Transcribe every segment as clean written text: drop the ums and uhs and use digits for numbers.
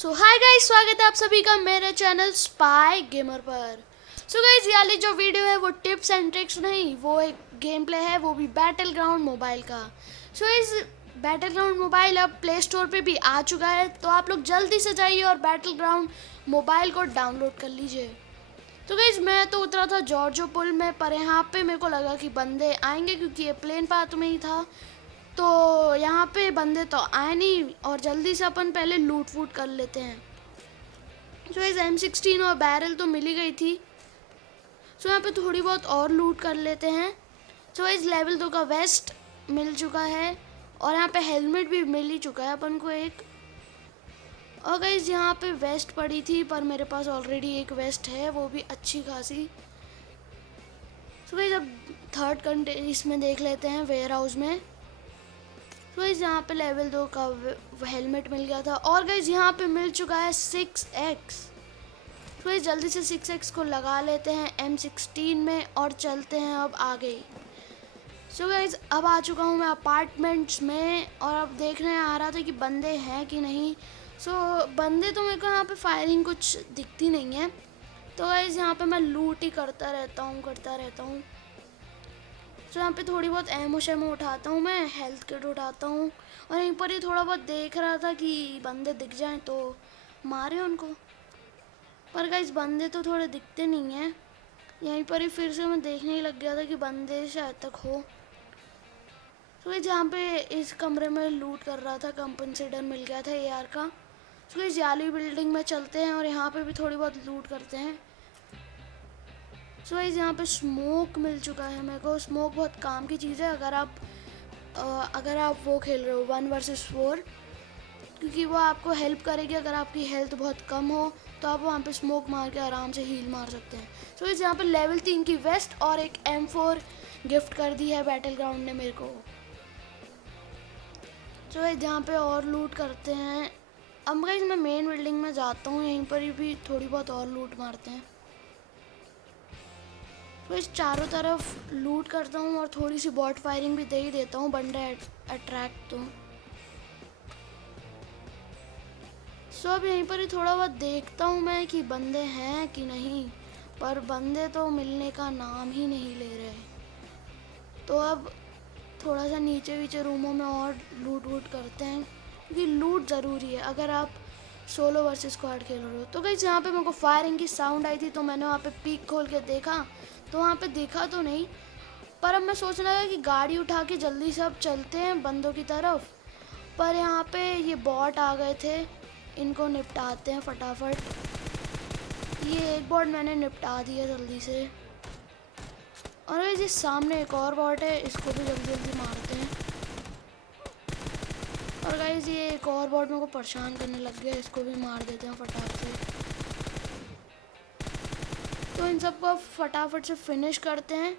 सो hi guys, स्वागत है आप सभी का मेरे चैनल स्पाई गेमर पर। सो गाइस, ये वाली जो वीडियो है वो टिप्स एंड ट्रिक्स नहीं, वो एक गेम प्ले है, वो भी बैटल ग्राउंड मोबाइल का। सो इस बैटल ग्राउंड मोबाइल अब प्ले स्टोर पे भी आ चुका है, तो आप लोग जल्दी से जाइए और बैटल ग्राउंड मोबाइल को डाउनलोड कर लीजिए। तो गाइस, मैं तो उतरा था जॉर्जो पुल में, पर यहाँ पे मेरे को लगा कि बंदे आएंगे क्योंकि ये प्लेन पाथ में ही था। तो यहाँ पे बंदे तो आए नहीं और जल्दी से अपन पहले लूट वूट कर लेते हैं। सो इस M16 और बैरल तो मिल ही गई थी। सो यहाँ पे थोड़ी बहुत और लूट कर लेते हैं। सो इस लेवल 2 का वेस्ट मिल चुका है और यहाँ पे हेलमेट भी मिल ही चुका है अपन को एक। और गाइस, यहाँ पे वेस्ट पड़ी थी पर मेरे पास ऑलरेडी एक वेस्ट है, वो भी अच्छी खासी। सो गाइस, अब थर्ड कंटेनर इसमें देख लेते हैं वेयर हाउस में। तो गाइस, यहाँ पे लेवल 2 का हेलमेट मिल गया था और गाइस यहाँ पे मिल चुका है 6x। तो जल्दी से 6x को लगा लेते हैं M16 में और चलते हैं अब आगे। सो गाइज, अब आ चुका हूँ मैं अपार्टमेंट्स में और अब देखने आ रहा था कि बंदे हैं कि नहीं। सो बंदे तो मेरे को यहाँ पे फायरिंग कुछ दिखती नहीं है। तो गाइज, यहाँ पे मैं लूट ही करता रहता हूँ। सो यहाँ पे थोड़ी बहुत एमो शेमो उठाता हूँ, मैं हेल्थ किट उठाता हूँ और यहीं पर ही थोड़ा बहुत देख रहा था कि बंदे दिख जाएं तो मारे उनको। पर गाइस, बंदे तो थोड़े दिखते नहीं हैं। यहीं पर ही फिर से मैं देखने ही लग गया था कि बंदे शायद तक हो। तो गाइस, जहाँ पे इस कमरे में लूट कर रहा था, कंपनसेटर मिल गया था AR का। तो गाइस, जाली बिल्डिंग में चलते हैं और यहाँ पे भी थोड़ी बहुत लूट करते हैं। सो गाइस, यहाँ पे स्मोक मिल चुका है मेरे को। स्मोक बहुत काम की चीज़ है अगर आप वो खेल रहे हो 1 वर्सेस 4, क्योंकि वो आपको हेल्प करेगी। अगर आपकी हेल्थ बहुत कम हो तो आप वहाँ पे स्मोक मार के आराम से हील मार सकते हैं। सो इस यहाँ पे लेवल 3 की वेस्ट और एक M4 गिफ्ट कर दी है बैटल ग्राउंड ने मेरे को। सो यहाँ पे और लूट करते हैं। अब गाइस, मैं मेन बिल्डिंग में जाता हूँ, यहीं पर भी थोड़ी बहुत और लूट मारते हैं। तो इस चारों तरफ लूट करता हूँ और थोड़ी सी बॉट फायरिंग भी दे ही देता हूँ, बंदे अट्रैक्ट तो। सो अब यहीं पर ही थोड़ा बहुत देखता हूँ मैं कि बंदे हैं कि नहीं, पर बंदे तो मिलने का नाम ही नहीं ले रहे। तो अब थोड़ा सा नीचे वीचे रूमों में और लूट वूट करते हैं, क्योंकि लूट ज़रूरी है अगर आप सोलो वर्सेस स्क्वाड खेल रहे हो। तो गाइस, यहाँ पे मेरे को फायरिंग की साउंड आई थी तो मैंने वहाँ पे पीक खोल के देखा, तो वहाँ पे देखा तो नहीं। पर अब मैं सोच रहा था कि गाड़ी उठा के जल्दी से अब चलते हैं बंदों की तरफ। पर यहाँ पे ये बॉट आ गए थे, इनको निपटाते हैं फटाफट। ये एक बॉट मैंने निपटा दिया जल्दी से। और ये सामने एक और बॉट है, इसको भी जल्दी जल्दी मारते हैं। और गाइस, ये एक और बॉट मेरे को परेशान करने लग गया, इसको भी मार देते हैं फटाफट से। तो इन सबको फटाफट से फिनिश करते हैं।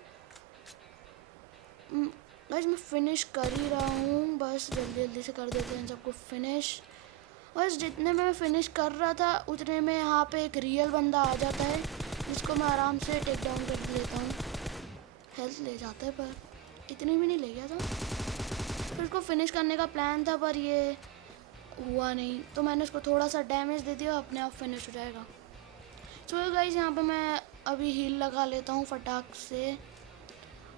गाइस, मैं फिनिश कर ही रहा हूँ, बस जल्दी जल्दी से कर देते हैं सबको फिनिश। बस जितने में मैं फिनिश कर रहा था उतने में यहाँ पे एक रियल बंदा आ जाता है, जिसको मैं आराम से टेक डाउन कर लेता हूँ। हेल्थ ले जाता है पर इतनी भी नहीं ले गया था। फिर उसको फिनिश करने का प्लान था पर ये हुआ नहीं, तो मैंने उसको थोड़ा सा डैमेज दे दिया, अपने आप फिनिश हो जाएगा। सो गाइस, यहाँ पे मैं अभी हील लगा लेता हूँ फटाक से।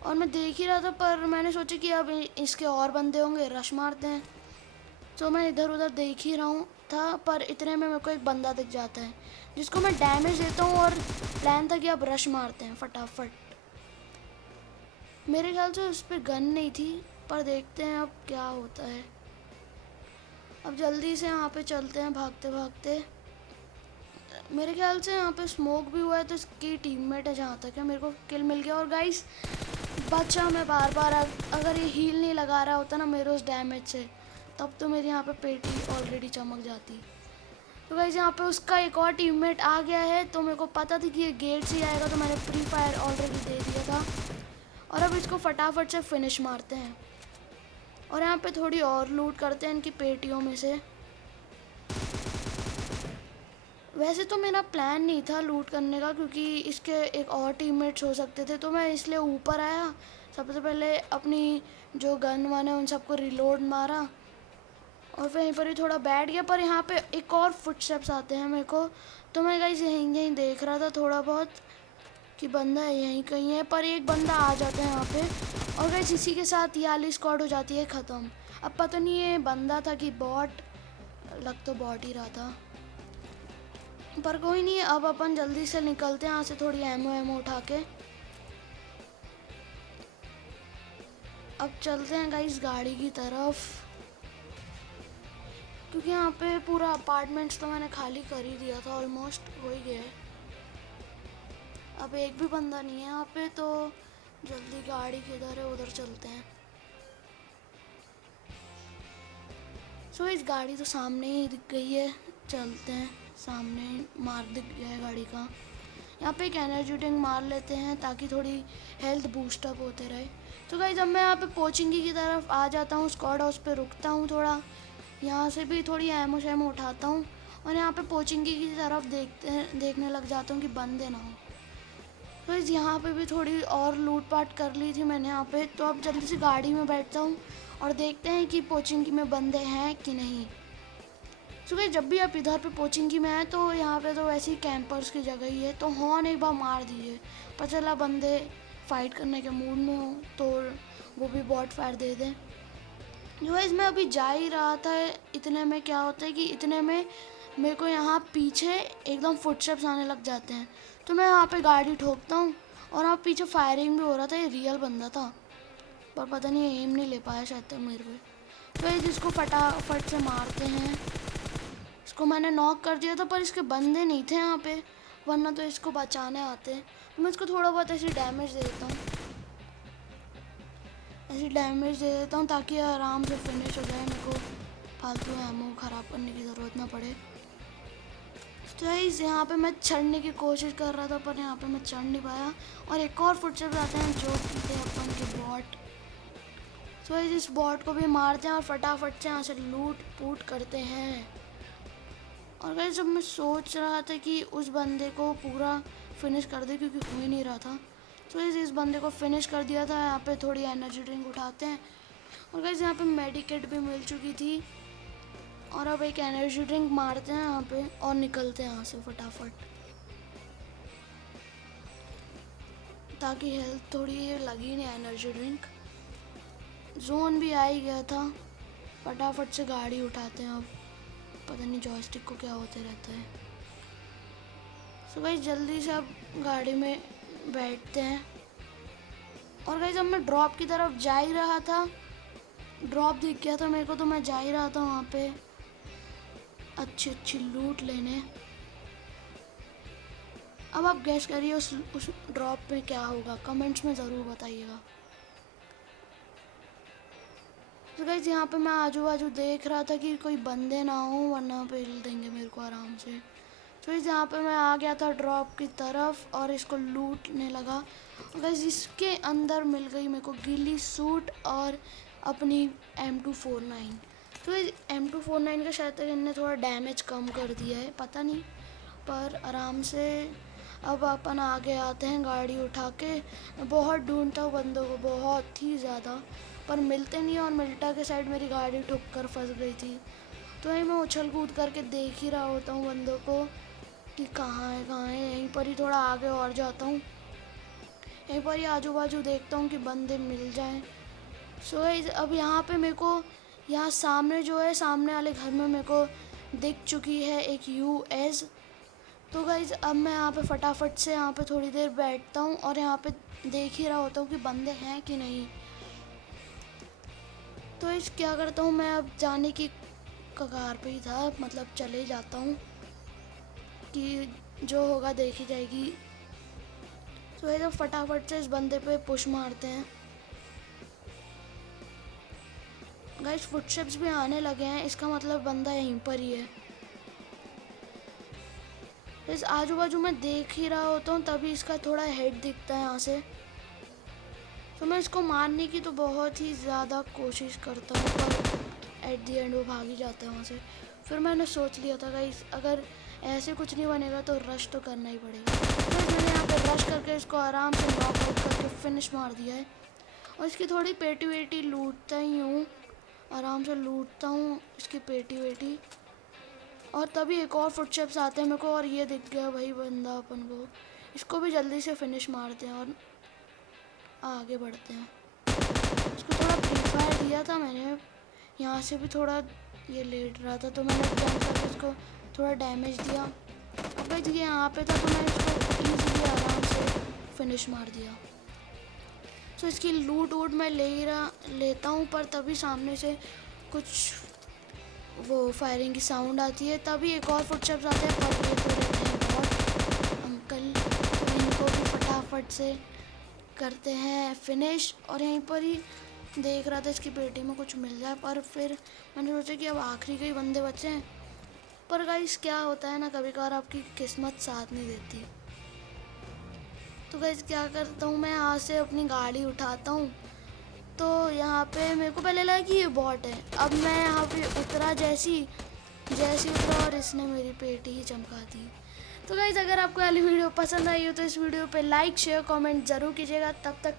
और मैं देख ही रहा था पर मैंने सोचा कि अब इसके और बंदे होंगे, रश मारते हैं। तो मैं इधर उधर देख ही रहा हूँ था, पर इतने में मेरे को एक बंदा दिख जाता है, जिसको मैं डैमेज देता हूँ और प्लान था कि अब रश मारते हैं फटाफट। मेरे ख्याल से उस पर गन नहीं थी, पर देखते हैं अब क्या होता है। अब जल्दी से यहाँ पे चलते हैं भागते भागते। मेरे ख्याल से यहाँ पे स्मोक भी हुआ है, तो इसकी टीममेट है जहाँ तक है, मेरे को किल मिल गया। और गाइस, बचा मैं बार बार। अगर ये हील नहीं लगा रहा होता ना मेरे उस डैमेज से, तब तो मेरी यहाँ पे पेटी ऑलरेडी चमक जाती। तो गाइस, यहाँ पे उसका एक और टीममेट आ गया है, तो मेरे को पता थी कि ये गेट से ही आएगा, तो मैंने प्री फायर ऑलरेडी दे दिया था। और अब इसको फटाफट से फिनिश मारते हैं और यहाँ पे थोड़ी और लूट करते हैं इनकी पेटियों में से। वैसे तो मेरा प्लान नहीं था लूट करने का, क्योंकि इसके एक और टीममेट्स हो सकते थे, तो मैं इसलिए ऊपर आया। सबसे पहले अपनी जो गन वन है उन सबको रिलोड मारा और वहीं पर ही थोड़ा बैठ गया। पर यहाँ पे एक और फुटस्टेप्स आते हैं मेरे को, तो मैं गाइस यहीं यहीं देख रहा था थोड़ा बहुत कि बंदा है यहीं कहीं है, पर एक बंदा आ जाता है यहाँ पे और गाइस इसी के साथ ये वाली स्क्वाड हो जाती है ख़त्म। अब पता नहीं ये बंदा था कि बॉट, लग तो बॉट ही रहा था, पर कोई नहीं। अब अपन जल्दी से निकलते हैं यहाँ से, थोड़ी एमओ उठा के अब चलते हैं गाइस गाड़ी की तरफ, क्योंकि यहाँ पे पूरा अपार्टमेंट्स तो मैंने खाली कर ही दिया था, ऑलमोस्ट हो ही गया है। अब एक भी बंदा नहीं है यहाँ पे, तो जल्दी गाड़ी किधर है उधर चलते हैं। सो इस गाड़ी तो सामने ही दिख गई है, चलते हैं। सामने मार्क दिख गया है गाड़ी का। यहाँ पे एक एनर्जी ड्रिंक मार लेते हैं ताकि थोड़ी हेल्थ बूस्टअप होते रहे। तो गाइस जब मैं यहाँ पे पोचिंगी की तरफ आ जाता हूँ, स्क्वाड हाउस पे रुकता हूँ थोड़ा, यहाँ से भी थोड़ी एमो शैमो उठाता हूँ और यहाँ पे पोचिंगी की तरफ देखने लग जाता हूँ कि बंदे ना हो। तो इस यहाँ पे भी थोड़ी और लूट पाट कर ली थी मैंने यहाँ पे, तो अब जल्दी से गाड़ी में बैठता हूँ और देखते हैं कि पोचिंगी में बंदे हैं कि नहीं। तो गाइस जब भी आप इधर पे पोचिंगी में आए तो यहाँ पे तो वैसे ही कैंपर्स की जगह ही है, तो हॉर्न एक बार मार दीजिए, पता चला बंदे फाइट करने के मूड में हो तो वो भी बॉट फायर दे दें। जो गाइस मैं अभी जा ही रहा था, इतने में क्या होता है कि इतने में मेरे को यहाँ पीछे एकदम फुटस्टेप्स आने लग जाते हैं, तो मैं यहाँ पे गाड़ी ठोकता हूँ और यहाँ पीछे फायरिंग भी हो रहा था। ये रियल बंदा था पर पता नहीं एम नहीं ले पाया शायद तक मेरे पे। तो ये जिसको फटाफट से मारते हैं, इसको मैंने नॉक कर दिया था पर इसके बंदे नहीं थे यहाँ पे, वरना तो इसको बचाने आते। तो मैं इसको थोड़ा बहुत ऐसी डैमेज दे देता हूँ, ताकि आराम से फिनिश हो जाए, मेरे को फालतू एमो ख़राब करने की ज़रूरत ना पड़े। तो गाइस यहाँ पे मैं चढ़ने की कोशिश कर रहा था पर यहाँ पे मैं चढ़ नहीं पाया और एक और फुटस्टेप्स आते हैं जो थे अपन के बॉट। तो गाइस इस बॉट को भी मारते हैं और फटाफट से यहाँ से लूट पूट करते हैं। और गाइस जब मैं सोच रहा था कि उस बंदे को पूरा फिनिश कर दे, क्योंकि हो ही नहीं रहा था, तो इस बंदे को फिनिश कर दिया था। यहाँ पे थोड़ी एनर्जी ड्रिंक उठाते हैं और गाइस यहाँ पे मेडिकेट भी मिल चुकी थी और अब एक एनर्जी ड्रिंक मारते हैं यहाँ पे और निकलते हैं यहाँ से फटाफट, ताकि हेल्थ थोड़ी लगी नहीं। एनर्जी ड्रिंक जोन भी आ ही गया था, फटाफट से गाड़ी उठाते हैं। अब पता नहीं जॉयस्टिक को क्या होते रहता है। सो गाइस जल्दी से अब गाड़ी में बैठते हैं और गाइस जब मैं ड्रॉप की तरफ जा ही रहा था, ड्रॉप दिख गया था मेरे को, तो मैं जा ही रहा था वहाँ पे अच्छी लूट लेने। अब आप गैस करिए उस ड्रॉप पे क्या होगा, कमेंट्स में ज़रूर बताइएगा। तो गाइस यहाँ पे मैं आजू बाजू देख रहा था कि कोई बंदे ना हो, वरना पेल देंगे मेरे को आराम से। तो इस यहाँ पे मैं आ गया था ड्रॉप की तरफ और इसको लूटने लगा। गाइस इसके अंदर मिल गई मेरे को गिली सूट और अपनी M249। तो M249 का शायद तक इनने थोड़ा डैमेज कम कर दिया है, पता नहीं, पर आराम से अब अपन आगे आते हैं गाड़ी उठा के। बहुत ढूंढता हूँ बंदों को, बहुत ही ज़्यादा, पर मिलते नहीं। और मिल्टा के साइड मेरी गाड़ी ठुक कर फंस गई थी, तो यहीं मैं उछल कूद करके देख ही रहा होता हूँ बंदों को कि कहाँ है। यहीं पर ही थोड़ा आगे और जाता हूँ, यहीं पर ही आजू बाजू देखता हूँ कि बंदे मिल जाएं। सो अब यहाँ पे मेरे को यहाँ सामने जो है, सामने वाले घर में मेरे को दिख चुकी है एक US। तो गाइज अब मैं यहाँ पे फटाफट से यहाँ पे थोड़ी देर बैठता हूँ और यहाँ पे देख ही रहा होता हूँ कि बंदे हैं कि नहीं। तो इस क्या करता हूँ मैं, अब जाने की कगार पे ही था, मतलब चले जाता हूँ कि जो होगा देखी जाएगी। तो ये फटाफट से इस बंदे पे पुश मारते हैं। गाइस फुटस्टेप्स भी आने लगे हैं, इसका मतलब बंदा यहीं पर ही है। इस आजू बाजू में देख ही रहा होता हूँ, तभी इसका थोड़ा हेड दिखता है यहाँ से। तो मैं इसको मारने की तो बहुत ही ज़्यादा कोशिश करता हूँ, पर एट दी एंड वो भाग ही जाता है वहाँ से। फिर मैंने सोच लिया था गाइस अगर ऐसे कुछ नहीं बनेगा तो रश तो करना ही पड़ेगा। तो मैंने यहाँ पे रश करके इसको आराम से नॉक आउट करके फिनिश मार दिया है और इसकी थोड़ी पेटी वेटी लूटता ही हूँ आराम से लूटता हूँ इसकी पेटी वेटी। और तभी एक और फुटस्टेप्स आते हैं मेरे को, और ये दिख गया भाई बंदा अपन को। इसको भी जल्दी से फिनिश मारते हैं और आगे बढ़ते हैं। इसको थोड़ा फ्री फायर दिया था मैंने, यहाँ से भी थोड़ा ये लेट रहा था तो मैंने जंप करके इसको थोड़ा डैमेज दिया। अब भाई ये यहाँ पे था तो मैं इसको ईजीली आराम से फिनिश मार दिया। तो इसकी लूट वूट मैं लेता हूँ, पर तभी सामने से कुछ वो फायरिंग की साउंड आती है। तभी एक और फुटस्टेप्स आते हैं, पर ये तो रहते हैं बहुत अंकल, तो इनको भी फटाफट से करते हैं फिनिश। और यहीं पर ही देख रहा था इसकी पेटी में कुछ मिल जाए, पर फिर मैंने सोचा कि अब आखिरी के ही बंदे बचे हैं। पर गाइस क्या होता है ना, कभी कभार आपकी किस्मत साथ नहीं देती। तो गाइस क्या करता हूँ मैं, यहाँ से अपनी गाड़ी उठाता हूँ। तो यहाँ पे मेरे को पहले लगा कि ये बॉट है। अब मैं यहाँ पे उतरा जैसी उतरा और इसने मेरी पेटी ही चमका दी। तो गाइस अगर आपको वाली वीडियो पसंद आई हो तो इस वीडियो पे लाइक शेयर कमेंट ज़रूर कीजिएगा। तब तक